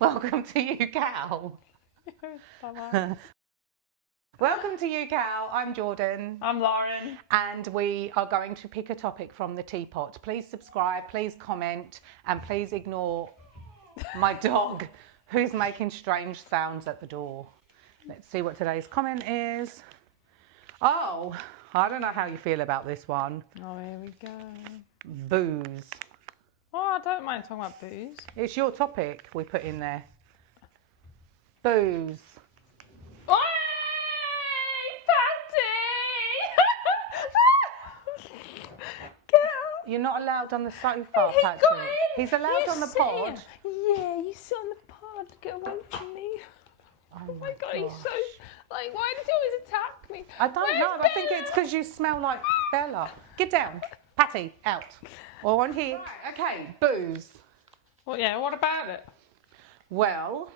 Welcome to You Cow. Welcome to You Cow. I'm Jordan. I'm Lauren. And we are going to pick a topic from the teapot. Please subscribe, please comment, and please ignore my dog who's making strange sounds at the door. Let's see what today's comment is. Oh, I don't know how you feel about this one. Oh, here we go. Booze. Oh, I don't mind talking about booze. It's your topic we put in there. Booze. Oi, Patty! Get out. You're not allowed on the sofa, Patrick. He's allowed on the pod. Yeah, you sit on the pod. Get away from me. Oh my god, he's so... Like, why does he always attack me? I don't know. I think it's because you smell like Bella. Get down. Patty, out. Or on here. Right, okay, booze. Well, yeah, what about it? Well,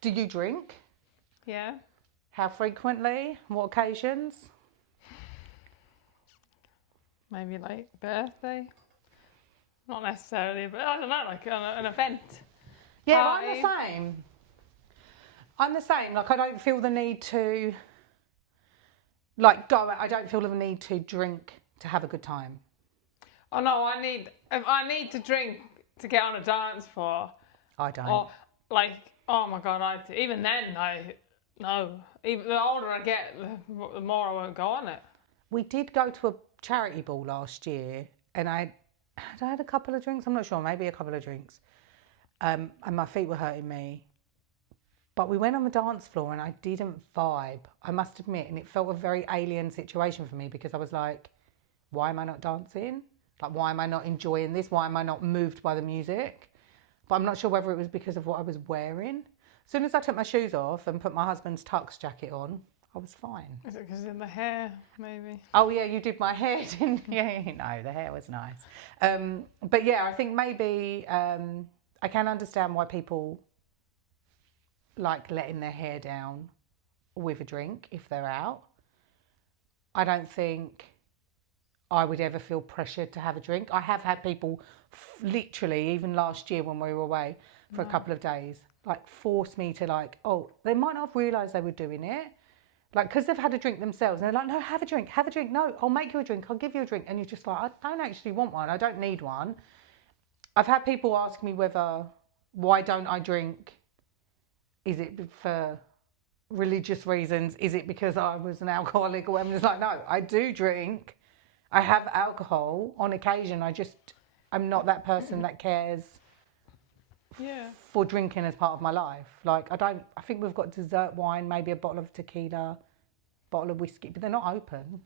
do you drink? Yeah. How frequently? What occasions? Maybe like birthday. Not necessarily, but I don't know, like an event. Yeah, Party. I'm the same. I'm the same. Like, I don't feel the need to, like, go. I don't feel the need to drink to have a good time. Oh no, if I need to drink to get on a dance floor. I don't. Or like, oh my god, even then, no. Even the older I get, the more I won't go on it. We did go to a charity ball last year, and I had a couple of drinks. I'm not sure, maybe a couple of drinks, and my feet were hurting me. But we went on the dance floor, and I didn't vibe. I must admit, and it felt a very alien situation for me because I was like, why am I not dancing? Like, why am I not enjoying this? Why am I not moved by the music? But I'm not sure whether it was because of what I was wearing. As soon as I took my shoes off and put my husband's tux jacket on, I was fine. Is it because of the hair, maybe? Oh yeah, you did my hair, didn't you? Yeah, no, the hair was nice. But yeah, I think maybe I can understand why people like letting their hair down with a drink if they're out. I don't think I would ever feel pressured to have a drink. I have had people literally, even last year when we were away for a couple of days, like force me to like, oh, they might not have realised they were doing it. Like, because they've had a drink themselves. And they're like, no, have a drink. No, I'll make you a drink. I'll give you a drink. And you're just like, I don't actually want one. I don't need one. I've had people ask me why don't I drink? Is it for religious reasons? Is it because I was an alcoholic or whatever? It's like, no, I do drink. I have alcohol on occasion. I'm not that person that cares for drinking as part of my life. Like, I think we've got dessert wine, maybe a bottle of tequila, bottle of whiskey, but they're not open.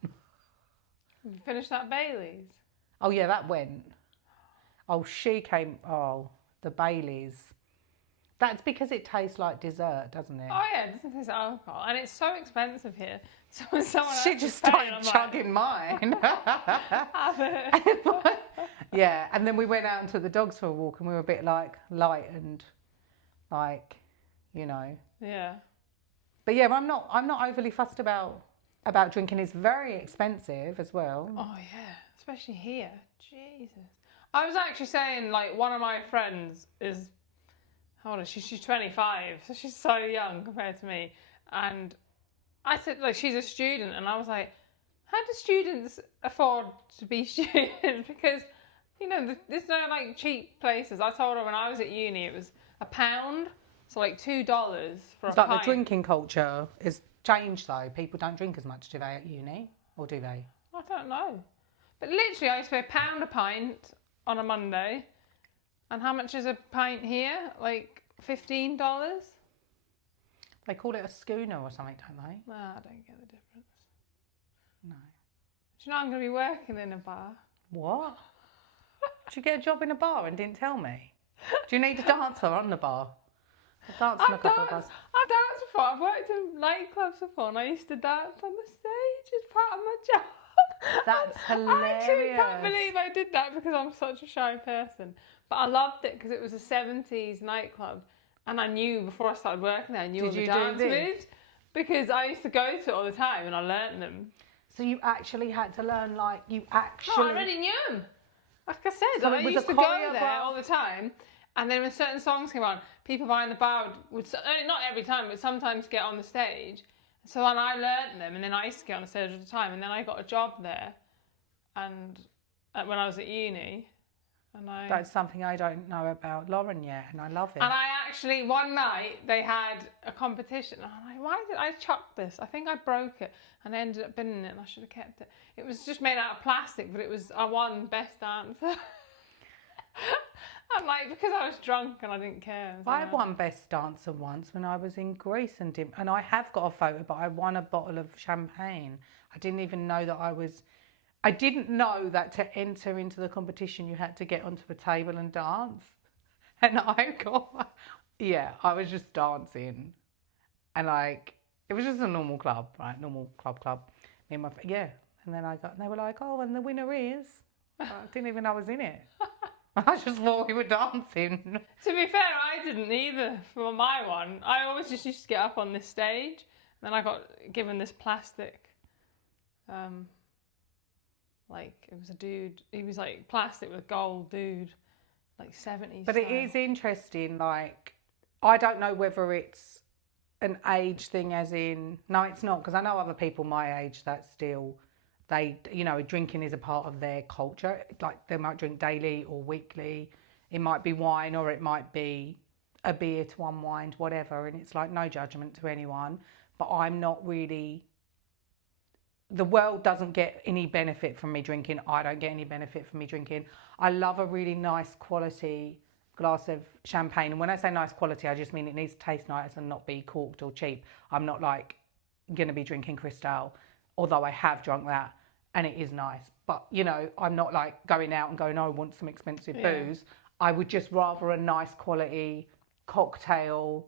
You finished that Bailey's? Oh yeah, that went. Oh, the Bailey's. That's because it tastes like dessert, doesn't it? Oh yeah, it doesn't taste like alcohol. And it's so expensive here. So when someone She just started chugging mine. Have it. Yeah, and then we went out and took the dogs for a walk, and we were a bit like light and like, you know. Yeah. But yeah, I'm not overly fussed about drinking. It's very expensive as well. Oh yeah, especially here. Jesus. I was actually saying, like, one of my friends is, how old is she? She's 25, so she's so young compared to me. And I said, like, she's a student, and I was like, how do students afford to be students? Because, you know, there's no, like, cheap places. I told her when I was at uni, it was £1, so, like, $2 for It's a like pint. the drinking culture has changed, though. People don't drink as much, do they, at uni? Or do they? I don't know. But literally, I used to pay £1 a pint on a Monday. And how much is a pint here? Like $15? They call it a schooner or something, don't they? Nah, I don't get the difference. No. Do you know I'm going to be working in a bar? What? Did you get a job in a bar and didn't tell me? Do you need a dancer on the bar? I've danced on a couple of bars. I've danced before. I've worked in nightclubs before, and I used to dance on the stage as part of my job. That's hilarious. I actually can't believe I did that because I'm such a shy person. But I loved it because it was a 70s nightclub, and I knew before I started working there, I knew all the dance moves because I used to go to it all the time and I learnt them. So you actually had to learn, like, No, I already knew them. Like I said, I used to go there all the time, And then when certain songs came on, people behind the bar would not every time, but sometimes get on the stage. So then I learnt them, and then I used to get on the stage all the time, and then I got a job there, and when I was at uni, and That's something I don't know about Lauren yet, and I love it. And I actually, one night, they had a competition. And I'm like, why did I chuck this? I think I broke it. And I ended up binning it, and I should have kept it. It was just made out of plastic, but I won Best Dancer. I'm like, because I was drunk and I didn't care. I won Best Dancer once when I was in Greece, and I have got a photo, but I won a bottle of champagne. I didn't even know that I didn't know that to enter into the competition you had to get onto a table and dance. And I was just dancing. And it was just a normal club, right? Normal club. Me and and then and they were like, oh, and the winner is. I didn't even know I was in it. I just thought we were dancing. To be fair, I didn't either for my one. I always just used to get up on this stage. And then I got given this plastic, it was a dude, he was like plastic with gold dude, like 70s. But it is interesting, I don't know whether it's an age thing as in, no, it's not, because I know other people my age that still, drinking is a part of their culture. Like they might drink daily or weekly. It might be wine or it might be a beer to unwind, whatever. And it's like no judgment to anyone, but I'm not really... The world doesn't get any benefit from me drinking. I don't get any benefit from me drinking. I love a really nice quality glass of champagne. And when I say nice quality, I just mean it needs to taste nice and not be corked or cheap. I'm not going to be drinking Cristal, although I have drunk that and it is nice. But, I'm not going out and going, oh, I want some expensive booze. I would just rather a nice quality cocktail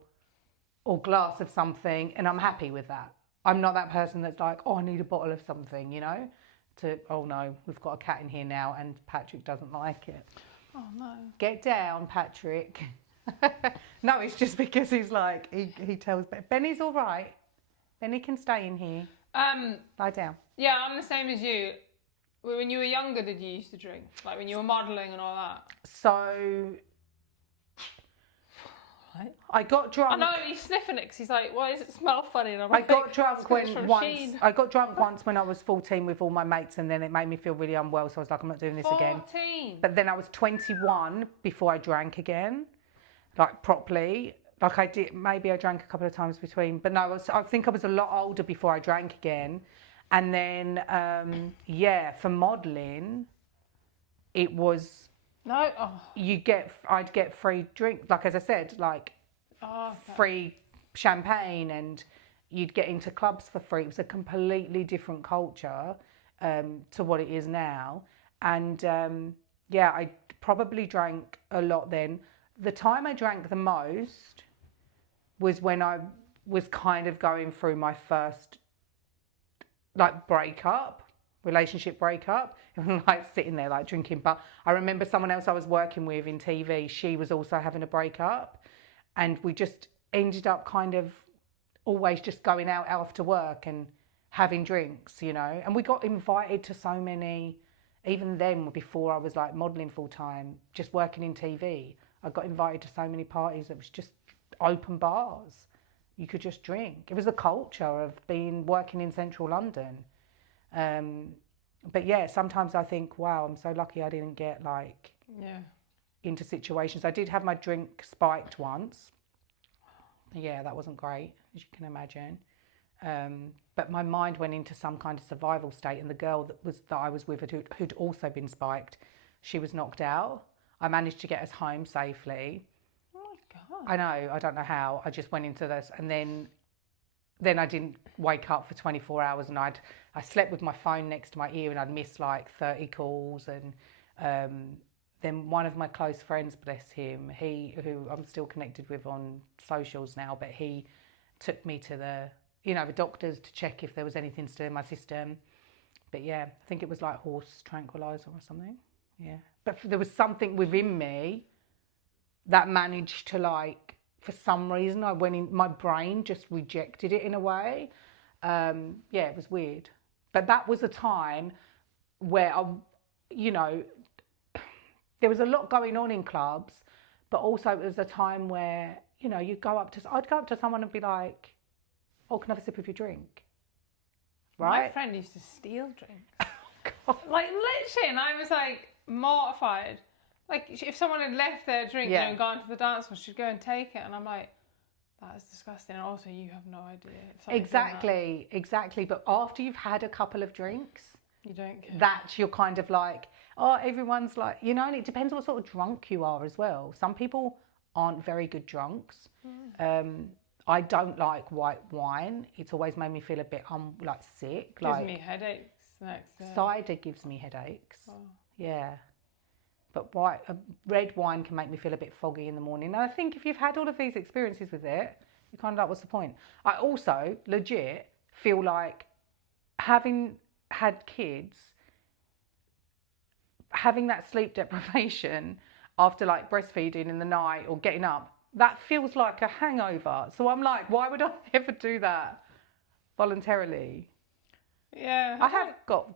or glass of something, and I'm happy with that. I'm not that person that's like, oh, I need a bottle of something, oh no, we've got a cat in here now and Patrick doesn't like it. Oh no. Get down, Patrick. No, it's just because he's he tells Benny's all right. Benny can stay in here. Lie down. Yeah, I'm the same as you. When you were younger, did you used to drink? Like when you were modelling and all that? So... I got drunk. I know he's sniffing it because he's like, "Why does it smell funny?" And I'm I got drunk once when I was 14 with all my mates, and then it made me feel really unwell. So I was like, "I'm not doing this again." 14. But then I was 21 before I drank again, properly. I did. Maybe I drank a couple of times between, but no, I think I was a lot older before I drank again. And then, for modelling, it was. No, oh. I'd get free drink, as I said, free champagne, and you'd get into clubs for free. It was a completely different culture to what it is now. And I probably drank a lot then. The time I drank the most was when I was kind of going through my first relationship breakup. Sitting there drinking. But I remember someone else I was working with in TV, she was also having a breakup, and we just ended up kind of always just going out after work and having drinks, and we got invited to so many. Even then, before I was modelling full time, just working in TV, I got invited to so many parties that was just open bars. You could just drink. It was the culture of working in central London. But yeah, sometimes I think, wow, I'm so lucky I didn't get into situations. I did have my drink spiked once. Yeah, that wasn't great, as you can imagine. But my mind went into some kind of survival state, and the girl that I was with who'd also been spiked, she was knocked out. I managed to get us home safely. Oh my God. I know, I don't know how. I just went into this, and then I didn't wake up for 24 hours, and I slept with my phone next to my ear, and I'd missed 30 calls. And then one of my close friends, bless him, who I'm still connected with on socials now, but he took me to the doctors to check if there was anything still in my system. But yeah, I think it was horse tranquilizer or something. Yeah. But there was something within me that managed to for some reason, I went in, my brain just rejected it in a way. It was weird. But that was a time where, there was a lot going on in clubs, but also it was a time where, you know, I'd go up to someone and be like, oh, can I have a sip of your drink? Right? My friend used to steal drinks. Like, literally, and I was like mortified. Like, if someone had left their drink and gone to the dance floor, she'd go and take it, and I'm like, that is disgusting. And also, you have no idea. Exactly. But after you've had a couple of drinks, you don't care. That you're kind of like, oh, everyone's like, you know, and it depends what sort of drunk you are as well. Some people aren't very good drunks. I don't like white wine. It's always made me feel a bit like sick. Gives me headaches the next day. Cider gives me headaches. Oh. Yeah. But red wine can make me feel a bit foggy in the morning. And I think if you've had all of these experiences with it, you're kind of like, what's the point? I also legit feel like having had kids, having that sleep deprivation after like breastfeeding in the night or getting up, that feels like a hangover. So I'm like, why would I ever do that voluntarily? Yeah. I have got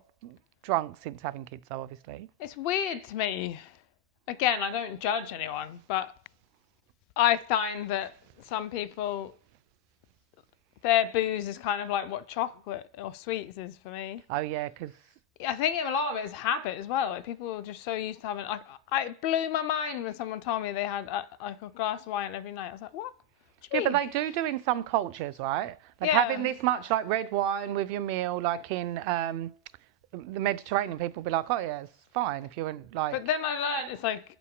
drunk since having kids, though, obviously. It's weird to me. Again, I don't judge anyone, but I find that some people, their booze is kind of like what chocolate or sweets is for me. Oh, yeah, because... I think a lot of it is habit as well. Like, people are just so used to having... It blew my mind when someone told me they had a glass of wine every night. I was like, what? Yeah, but they do in some cultures, right? Like having this much like red wine with your meal, like in the Mediterranean, people be like, oh yeah, it's fine if you're in like... But then I learned it's like,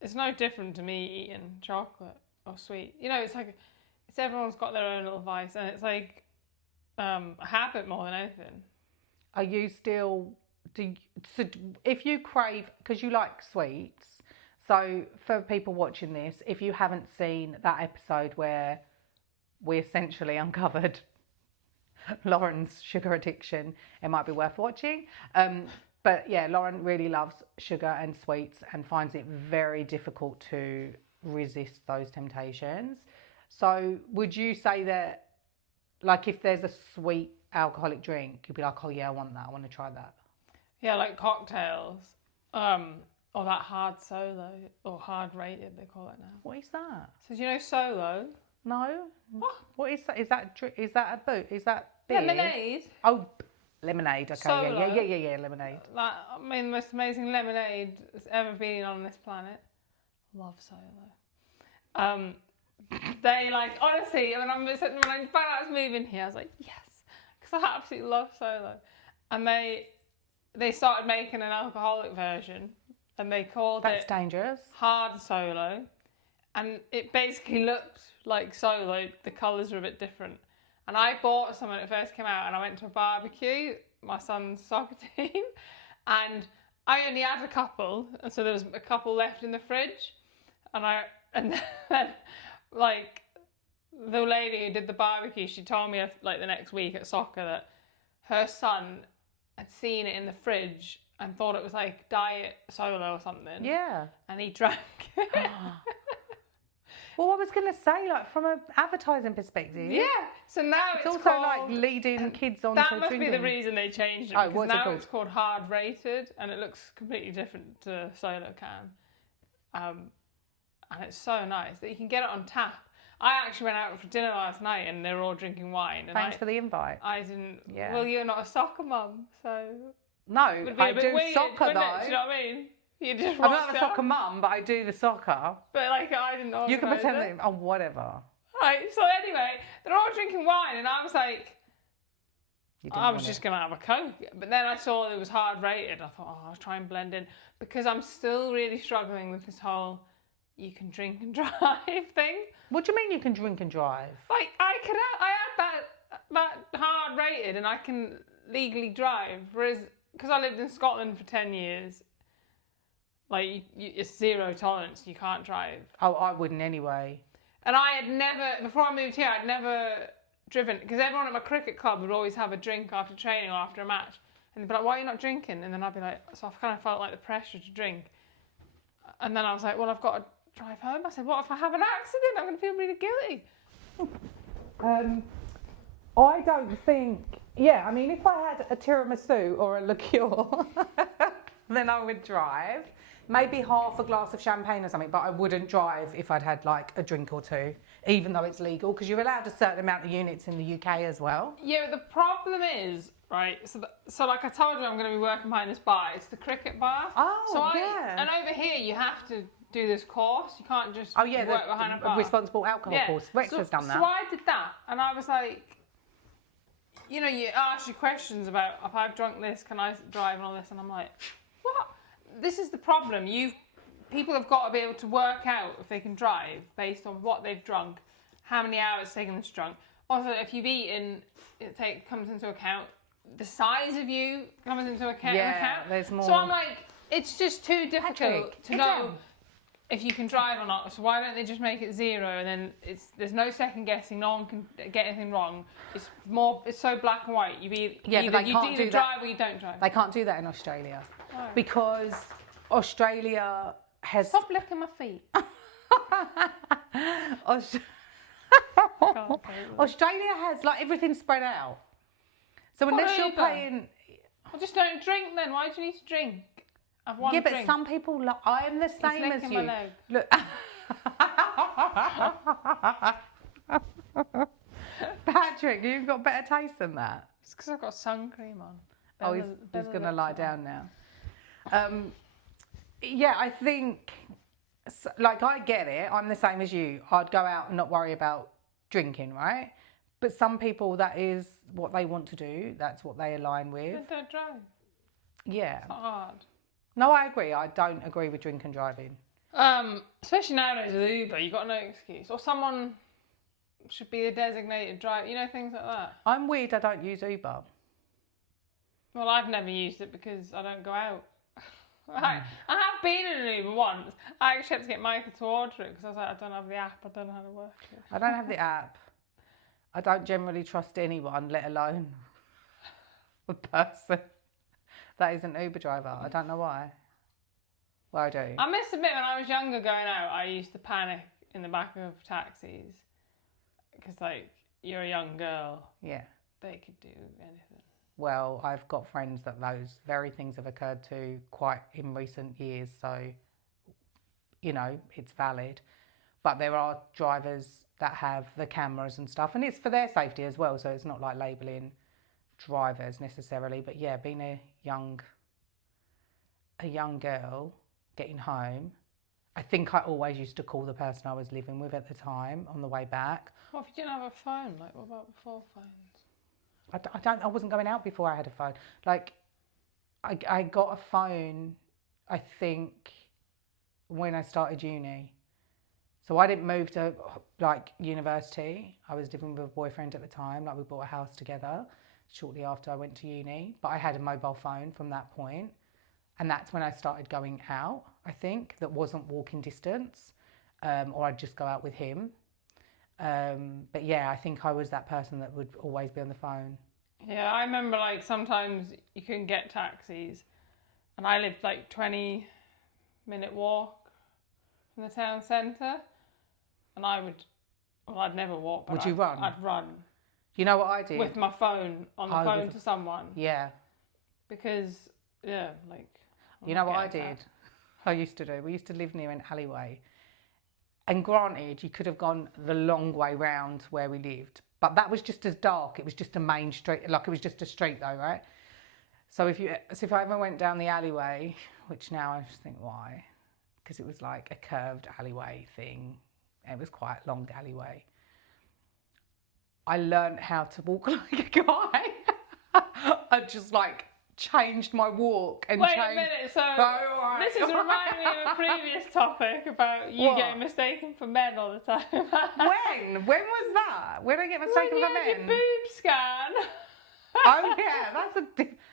it's no different to me eating chocolate or sweet. You know, it's like, everyone's got their own little vice, and it's like a habit more than anything. Are you still... So if you crave... Because you like sweets... So for people watching this, if you haven't seen that episode where we essentially uncovered Lauren's sugar addiction, it might be worth watching. But yeah, Lauren really loves sugar and sweets and finds it very difficult to resist those temptations. So would you say that, like, if there's a sweet alcoholic drink, you'd be like, oh yeah, I want that, I want to try that? Yeah, like cocktails. Or that hard solo, or hard rated, they call it now. What is that? So do you know solo? No. What is that? Is that a boot? Is that Yeah, beer? lemonade. Oh, lemonade. Okay, Solo. yeah, lemonade. Like, I mean, the most amazing lemonade that's ever been on this planet. Love solo. They like, honestly, when I found out I was moving here, I was like, yes, because I absolutely love solo. And they started making an alcoholic version. And they called That's dangerous. Hard Solo. And it basically looked like Solo. The colours were a bit different. And I bought some when it first came out, and I went to a barbecue, my son's soccer team, and I only had a couple, and so there was a couple left in the fridge. And then like the lady who did the barbecue, she told me like the next week at soccer that her son had seen it in the fridge and thought it was like diet solo or something. Yeah. And he drank it. Well, I was going to say, like, from an advertising perspective. Yeah. So now it's also called, like leading kids on to drinking. That must be the reason they changed it. Oh, because now it's called hard rated, and it looks completely different to solo can. And it's so nice that you can get it on tap. I actually went out for dinner last night and they were all drinking wine. And Thanks for the invite. I didn't. Yeah. Well, you're not a soccer mum, so. No, I do weird, soccer though. Do you know what I mean? You just I'm not a soccer mum, but I do the soccer. But like, I didn't know. You can pretend that. Oh, whatever. Right. So anyway, they're all drinking wine, and I was like, I was just gonna have a Coke. But then I saw it was hard rated. I thought, oh, I'll try and blend in because I'm still really struggling with this whole you can drink and drive thing. What do you mean you can drink and drive? Like I had that hard rated, and I can legally drive. Whereas because I lived in Scotland for 10 years, like it's zero tolerance. You can't drive. Oh, I wouldn't anyway. And I had never, before I moved here, I'd never driven because everyone at my cricket club would always have a drink after training or after a match, and they'd be like, "Why are you not drinking?" And then I'd be like, so I kind of felt like the pressure to drink. And then I was like, "Well, I've got to drive home." I said, "What if I have an accident? I'm going to feel really guilty." I don't think. Yeah, I mean, if I had a tiramisu or a liqueur, then I would drive. maybe half a glass of champagne or something, but I wouldn't drive if I'd had like a drink or two, even though it's legal, because you're allowed a certain amount of units in the UK as well. Yeah, the problem is, right, so like I told you I'm going to be working behind this bar, it's the cricket bar. Oh, yeah. And over here you have to do this course, you can't just Oh, yeah, work behind a bar. responsible alcohol course. Rex has done that. So I did that, and I was like, you know, you ask you questions about, if I've drunk this, can I drive and all this, and I'm like, what? This is the problem. People have got to be able to work out if they can drive based on what they've drunk, how many hours it's taken them to drunk. Also, if you've eaten, comes into account. The size of you comes into account. Yeah, there's more. So I'm like, it's just too difficult Patrick, to know if you can drive or not. So why don't they just make it 0, and then there's no second guessing. No one can get anything wrong. It's so black and white. You either drive or you don't drive. They can't do that in Australia because Australia has. Stop licking my feet. Australia has like everything spread out. So unless you're paying, well, just don't drink then. Why do you need to drink? I've one drink. But some people. I am the same as you. My leg. Look. Patrick, you've got better taste than that. It's because I've got sun cream on. Oh, he's going to lie down now. Yeah, I think, like, I get it. I'm the same as you. I'd go out and not worry about drinking, right? But some people, that is what they want to do. That's what they align with. Then don't drive. Yeah. It's not hard. No, I agree. I don't agree with drink and driving. Especially nowadays with Uber, you've got no excuse. Or someone should be a designated driver. You know, things like that. I'm weird. I don't use Uber. Well, I've never used it because I don't go out. I have been in an Uber once. I actually had to get Michael to order it because I was like, I don't have the app. I don't know how to work it. I don't have the app. I don't generally trust anyone, let alone a person that is an Uber driver. I don't know why. Well, I do. I must admit, when I was younger going out, I used to panic in the back of taxis because, like, you're a young girl. Yeah. They could do anything. Well, I've got friends that those very things have occurred to quite in recent years, so, you know, it's valid. But there are drivers that have the cameras and stuff, and it's for their safety as well, so it's not like labelling drivers necessarily. But yeah, being a young girl getting home, I think I always used to call the person I was living with at the time on the way back. What if you didn't have a phone? Like, what about before phones? I wasn't going out before I had a phone. Like, I got a phone, I think, when I started uni. So I didn't move to, like, university. I was living with a boyfriend at the time. Like, we bought a house together shortly after I went to uni. But I had a mobile phone from that point. And that's when I started going out, I think, that wasn't walking distance. Or I'd just go out with him. But yeah, I think I was that person that would always be on the phone. Yeah, I remember, like, sometimes you couldn't get taxis, and I lived like 20-minute walk from the town centre, and I'd never walk. But Would you run? I'd run. You know what I did? With my phone, on the phone to someone. Yeah. Because, yeah, like... You know what I did? I used to do. We used to live near an alleyway. And granted, you could have gone the long way round where we lived, but that was just as dark. It was just a main street, like it was just a street though, right? So if I ever went down the alleyway, which now I just think why, because it was like a curved alleyway thing. It was quite a long alleyway. I learned how to walk like a guy. I just like changed my walk and Wait changed. a minute, so this is reminding me of a previous topic about you getting mistaken for men all the time. When was that? When did I get mistaken for men? When you had your boob scan. Oh yeah,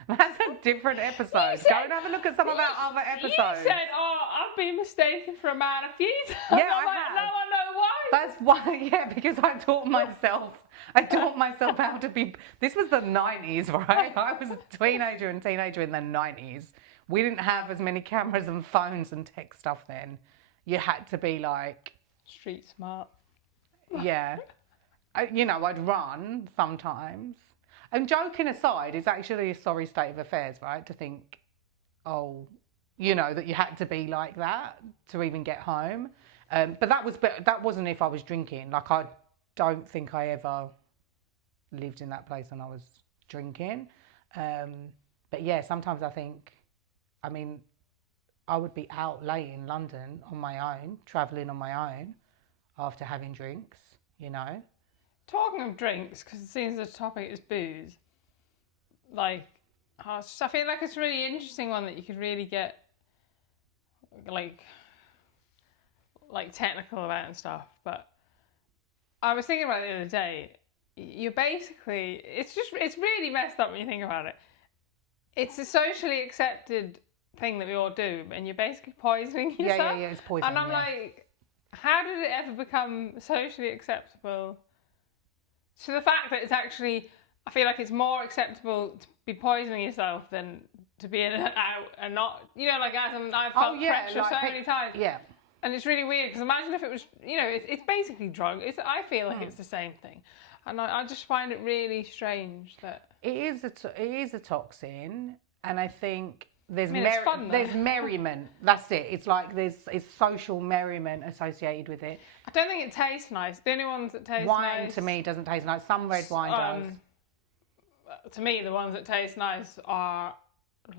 that's a different episode. Go and have a look at some of our other episodes. You said, "Oh, I've been mistaken for a man a few times." Yeah, I'm like, now I know why. That's why. Yeah, because I taught myself how to be. This was the 90s, right? I was a teenager in the 90s. We didn't have as many cameras and phones and tech stuff then. You had to be like street smart. Yeah, I'd run sometimes. And joking aside, it's actually a sorry state of affairs, right? To think, oh, you know, that you had to be like that to even get home. But that wasn't if I was drinking. Like, I don't think I ever lived in that place when I was drinking. But yeah, sometimes I think, I mean, I would be out late in London on my own, travelling on my own after having drinks, you know. Talking of drinks, because it seems the topic is booze, like, I feel like it's a really interesting one that you could really get, like technical about and stuff. But I was thinking about it the other day. You're basically, it's really messed up when you think about it. It's a socially accepted thing that we all do, and you're basically poisoning yourself. Yeah, it's poison. And I'm like, how did it ever become socially acceptable? So the fact that it's actually, I feel like it's more acceptable to be poisoning yourself than to be in and out and not, you know, like I've felt pressure so many times. Yeah. And it's really weird, because imagine if it was, you know, it's basically drug. I feel like it's the same thing. And I just find it really strange that... It is a toxin, and I think there's it's fun, there's merriment. That's it. It's like it's social merriment associated with it. I don't think it tastes nice. The only ones that taste wine nice... to me doesn't taste nice. Some red wine does. To me, the ones that taste nice are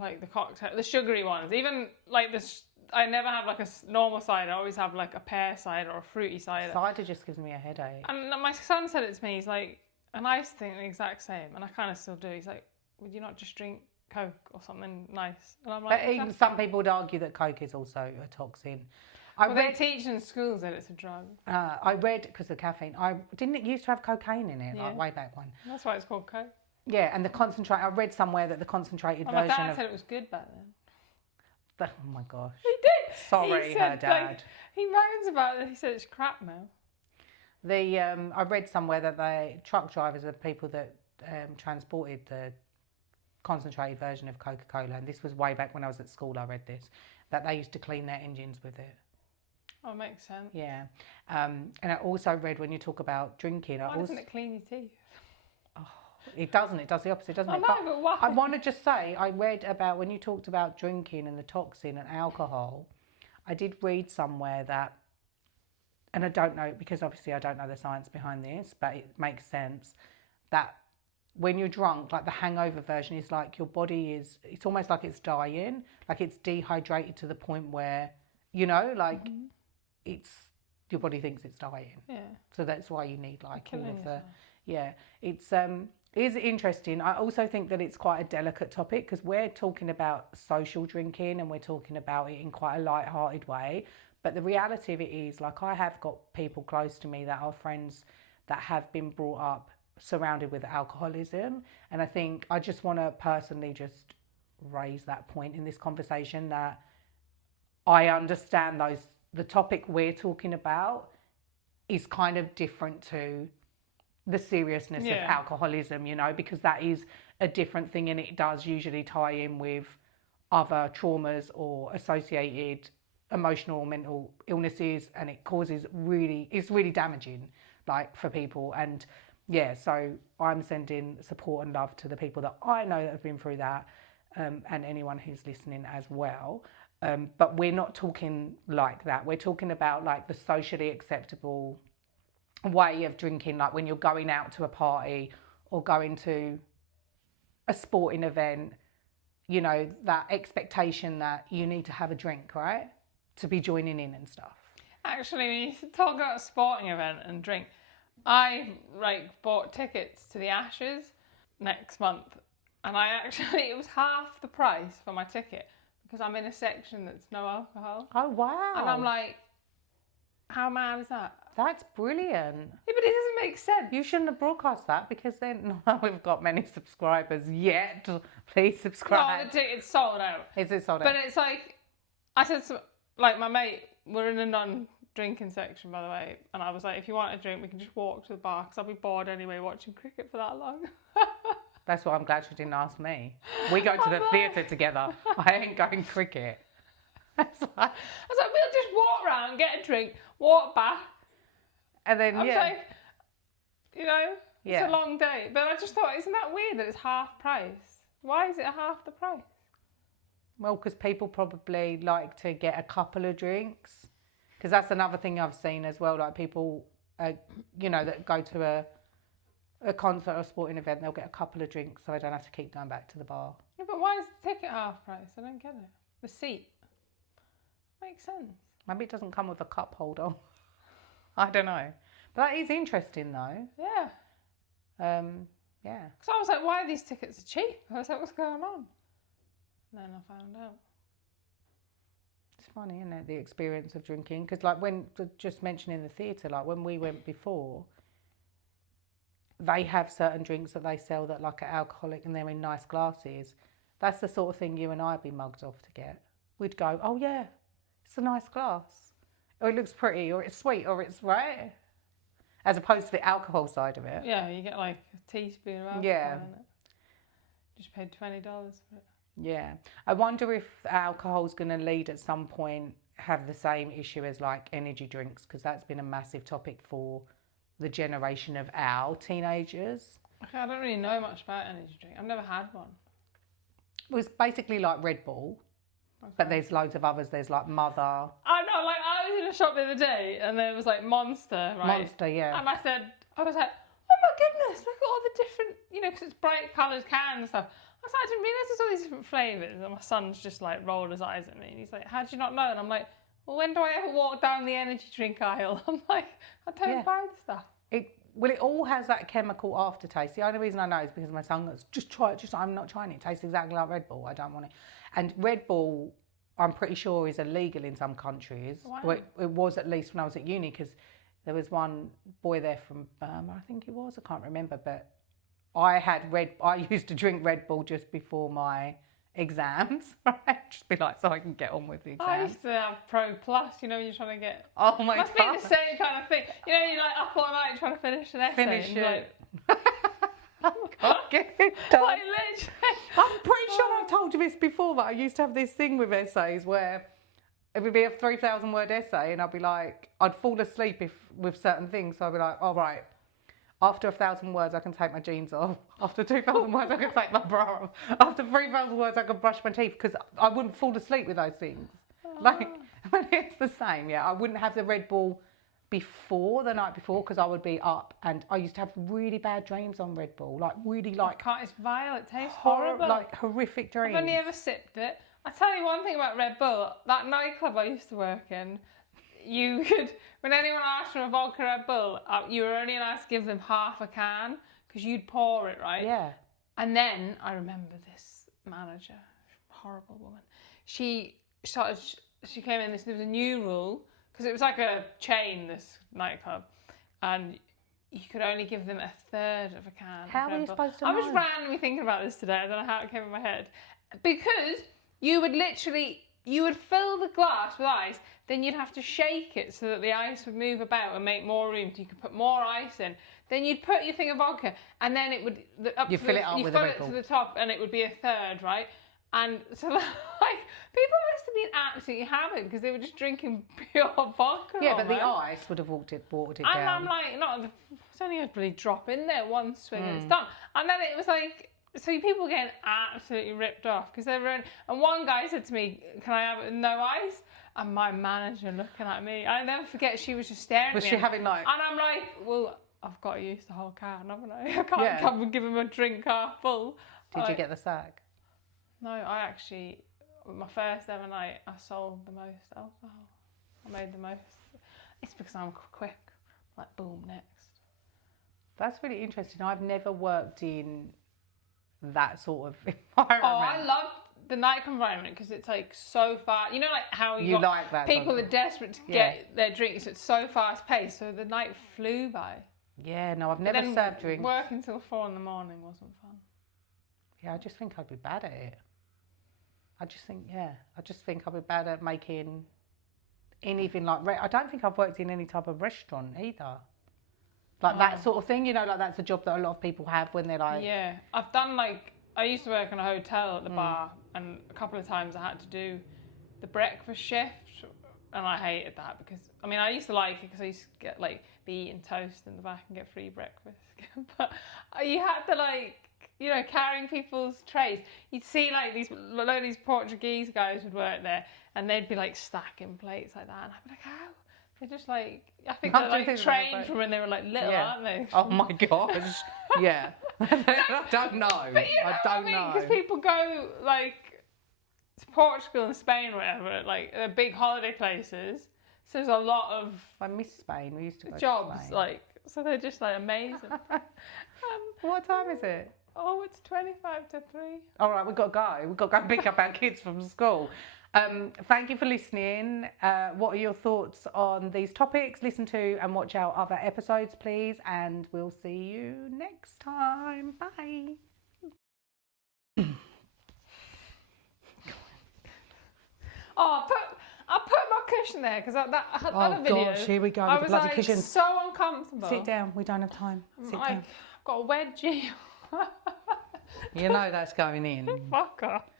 like the cocktail, the sugary ones. Even like this, I never have like a normal cider. I always have like a pear cider or a fruity cider. Cider just gives me a headache. And my son said it to me. He's like, and I used to think the exact same, and I kind of still do. He's like, would you not just drink Coke or something nice? And I'm like, but even some people would argue that Coke is also a toxin. They teach in schools that it's a drug. I read, because of caffeine, didn't it used to have cocaine in it, Yeah. like way back when? That's why it's called Coke. Yeah, and the concentrate. I read somewhere that the concentrated version. My dad said it was good back then. Oh my gosh. He did. Sorry, her dad. Like, he moans about it. He said it's crap now. I read somewhere that the truck drivers are people that transported the concentrated version of Coca-Cola, and this was way back when I was at school. I read this, that they used to clean their engines with it. Oh, makes sense. Yeah, and I also read, when you talk about drinking, Why doesn't it clean your teeth? It doesn't. It does the opposite, doesn't it? But why? I want to just say, I read about, when you talked about drinking and the toxin and alcohol, I did read somewhere that, and I don't know, because obviously I don't know the science behind this, but it makes sense, that when you're drunk, like the hangover version is like your body is, it's almost like it's dying, like it's dehydrated to the point where, you know, like it's, your body thinks it's dying. Yeah. So that's why you need like all of the, yourself. yeah, it is interesting. I also think that it's quite a delicate topic, because we're talking about social drinking and we're talking about it in quite a light-hearted way. But the reality of it is, like, I have got people close to me that are friends that have been brought up surrounded with alcoholism. And I think I just want to personally just raise that point in this conversation, that I understand the topic we're talking about is kind of different to the seriousness of alcoholism, you know, because that is a different thing, and it does usually tie in with other traumas or associated emotional or mental illnesses, and it's really damaging, like, for people. And yeah, so I'm sending support and love to the people that I know that have been through that, and anyone who's listening as well. But we're not talking like that. We're talking about like the socially acceptable way of drinking, like when you're going out to a party or going to a sporting event, you know, that expectation that you need to have a drink, right, to be joining in and stuff. Actually, when you talk about a sporting event and drink, I bought tickets to the Ashes next month, and it was half the price for my ticket, because I'm in a section that's no alcohol. Oh wow. And I'm like, how mad is that? That's brilliant. Yeah, but it doesn't make sense. You shouldn't have broadcast that, because then we've got many subscribers yet. Please subscribe. No, the ticket's sold out. Is it sold out? But it's like, I said to, like, my mate, we're in a non-drinking section, by the way, and I was like, if you want a drink, we can just walk to the bar, because I'll be bored anyway watching cricket for that long. That's why I'm glad she didn't ask me. We go to the theatre together. I ain't going cricket. I was like, we'll just walk around, get a drink, walk back. And then, I was like, you know, it's a long day. But I just thought, isn't that weird that it's half price? Why is it half the price? Well, because people probably like to get a couple of drinks. Because that's another thing I've seen as well. Like people, that go to a concert or a sporting event, they'll get a couple of drinks so they don't have to keep going back to the bar. No, but why is the ticket half price? I don't get it. The seat. Makes sense. Maybe it doesn't come with a cup holder. I don't know. But that is interesting though. Yeah. Yeah. So I was like, why are these tickets cheap? I was like, what's going on? And then I found out. It's funny, isn't it? The experience of drinking. Because like when, just mentioning the theatre, like when we went before, they have certain drinks that they sell that like are alcoholic and they're in nice glasses. That's the sort of thing you and I'd be mugged off to get. We'd go, oh yeah, it's a nice glass. Or it looks pretty, or it's sweet, or it's right. As opposed to the alcohol side of it. Yeah, you get like a teaspoon of alcohol Yeah. in it. Just paid $20 for it. Yeah. I wonder if alcohol's going to lead at some point have the same issue as like energy drinks, because that's been a massive topic for the generation of our teenagers. Okay, I don't really know much about energy drink. I've never had one. It was basically like Red Bull, Okay. but there's loads of others. There's like Mother. I know, like I was in a shop the other day and there was like Monster, right? Monster, yeah. And I was like, oh my goodness, look at all the different, because it's bright coloured cans and stuff. I didn't realise there's all these different flavours. And my son's just like rolled his eyes at me and he's like, how do you not know? And I'm like, well, when do I ever walk down the energy drink aisle? I'm like, I don't buy the stuff. It all has that chemical aftertaste. The only reason I know is because my son goes, just try it. I'm not trying it. It tastes exactly like Red Bull. I don't want it. And Red Bull, I'm pretty sure, is illegal in some countries. Wow. Well, it was at least when I was at uni, because there was one boy there from Burma, I think it was. I can't remember, but I used to drink Red Bull just before my exams, right? Just be like, so I can get on with the exams. I used to have Pro Plus, when you're trying to get... Oh my Must God. be the same kind of thing. You're like up all night trying to finish an essay. Finish and it. Like, Get it done. like literally. I'm pretty sure I've told you this before, that I used to have this thing with essays where it would be a 3,000 word essay and I'd fall asleep with certain things. So I'd be like, all right, after 1,000 words, I can take my jeans off. After 2,000 words, I can take my bra off. After 3,000 words, I can brush my teeth, because I wouldn't fall asleep with those things. Like, but it's the same, yeah. I wouldn't have the Red Bull before the night before, because I would be up, and I used to have really bad dreams on Red Bull, like really like It's vile. It tastes horrible. like horrific dreams. I've only ever sipped it. I tell you one thing about Red Bull. That nightclub I used to work in, you could, when anyone asked for a vodka Red Bull, you were only allowed to give them half a can, because you'd pour it, right? Yeah. And then I remember this manager, horrible woman. She came in. There was a new rule, because it was like a chain, this nightclub, and you could only give them a third of a can. How are you supposed to know? I was know? randomly thinking about this today. I don't know how it came in my head. Because you would fill the glass with ice, then you'd have to shake it so that the ice would move about and make more room so you could put more ice in. Then you'd put your thing of vodka, and then it would... You fill it to the top, and it would be a third, right? And so, like, people must have been absolutely hammered because they were just drinking pure vodka. Yeah, but the ice would have watered it down. And I'm like, it's only a bloody drop in there, one swing and it's done. And then it was like, so people were getting absolutely ripped off because they were in, and one guy said to me, can I have it with no ice? And my manager looking at me, I never forget, she was just staring at me. Was she having like... And I'm like, well, I've got to use the whole can, haven't I? I can't come and give him a drink half full. Did you get the sack? No, I actually, my first ever night, I sold the most alcohol. I made the most. It's because I'm quick. Like, boom, next. That's really interesting. I've never worked in that sort of environment. Oh, I love the night environment because it's like so fast. You know, like how you got like that, people are desperate to get their drinks. It's so fast paced. So the night flew by. Yeah, no, I've never served drinks. Working till 4 a.m. wasn't fun. Yeah, I just think I'd be bad at it. I just think I'd be bad at making anything like... I don't think I've worked in any type of restaurant either. Like that sort of thing, like that's a job that a lot of people have when they're like... Yeah, I've done I used to work in a hotel at the bar, and a couple of times I had to do the breakfast shift, and I hated that because, I used to like it because I used to get be eating toast in the back and get free breakfast. But you had to you know, carrying people's trays. You'd see like a lot of these Portuguese guys would work there, and they'd be like stacking plates like that, and I'd be like, how? They're just like, I think they're like trained from when they were like little, aren't they? Oh my gosh. Yeah. I don't know. But you know I don't know. know. Because people go like to Portugal and Spain or whatever, like they're big holiday places. So there's a lot of I miss Spain. We used to go jobs, to Spain. like, so they're just like amazing. What time is it? Oh, it's 25 to 3. All right, we've got to go. We've got to go pick up our kids from school. Thank you for listening. What are your thoughts on these topics? Listen to and watch our other episodes, please. And we'll see you next time. Bye. Oh, I put my cushion there because I had other videos. Gosh, here we go with I the was bloody like cushion. so uncomfortable. Sit down. We don't have time. Sit Like, down. I've got a wedgie. You know that's going in. Fuck off.